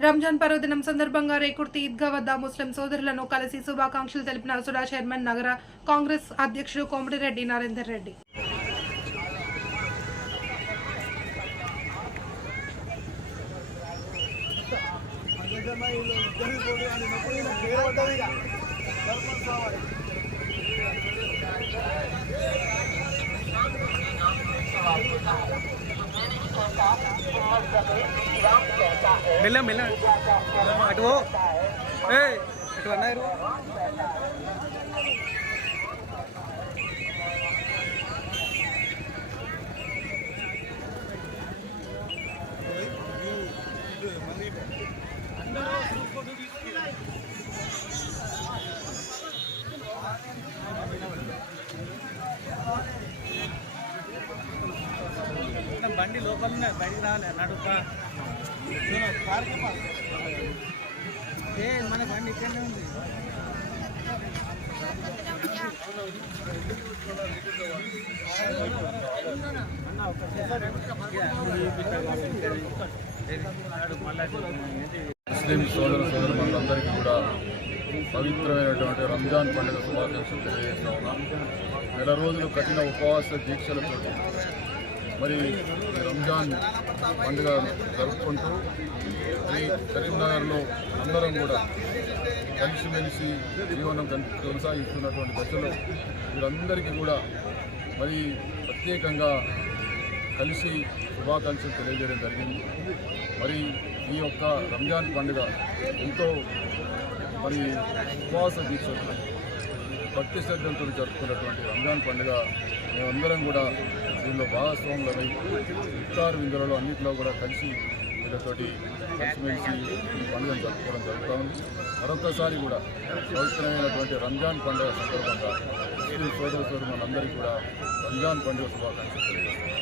రంజాన్ పర్వదినం సందర్భంగా రేకుర్తి ఈద్గా వద్ద ముస్లిం సోదరులను కలిసి శుభాకాంక్షలు తెలిపిన సుడా చైర్మన్ నగర కాంగ్రెస్ అధ్యక్షుడు కోమటిరెడ్డి నరేందర్ రెడ్డి వెళ్ళాం వెళ్ళాం అటు ఏ ఏయ్ అటు అన్నారు బండి లోపల బయటికి రావాలి నడుపా ఏ మన బండి ఇక్కడనే ఉంది. ముస్లిం సోదర సోదరులందరికీ కూడా పవిత్రమైనటువంటి రంజాన్ పండుగ శుభాకాంక్షలు తెలియజేస్తా ఉన్నాం. నెల రోజులు కఠిన ఉపవాస దీక్షలతో మరి రంజాన్ పండుగ జరుపుకుంటూ ఈ కరీంనగర్లో అందరం కూడా కలిసిమెలిసి జీవనం కొనసాగిస్తున్నటువంటి దశలో వీరందరికీ కూడా మరి ప్రత్యేకంగా కలిసి శుభాకాంక్షలు తెలియజేయడం జరిగింది. మరి ఈ యొక్క రంజాన్ పండుగ ఎంతో మరి ఉపవాస దీక్షతో భక్తి శ్రద్ధలతో జరుపుకున్నటువంటి రంజాన్ పండుగ మేమందరం కూడా దీనిలో భాగస్వాములమై ఇఫ్తార్ విందులలో అన్నింటిలో కూడా కలిసి వీళ్ళతోటి కలిసిమెలిసి ఈ పండుగను జరుపుకోవడం జరుగుతూ ఉంది. మరొకసారి కూడా పవిత్రమైనటువంటి రంజాన్ పండుగ సందర్భంగా ముస్లిం సోదర సోదరులందరికీ కూడా రంజాన్ పండుగ శుభాకాంక్షలు తెలియజేస్తున్నాం.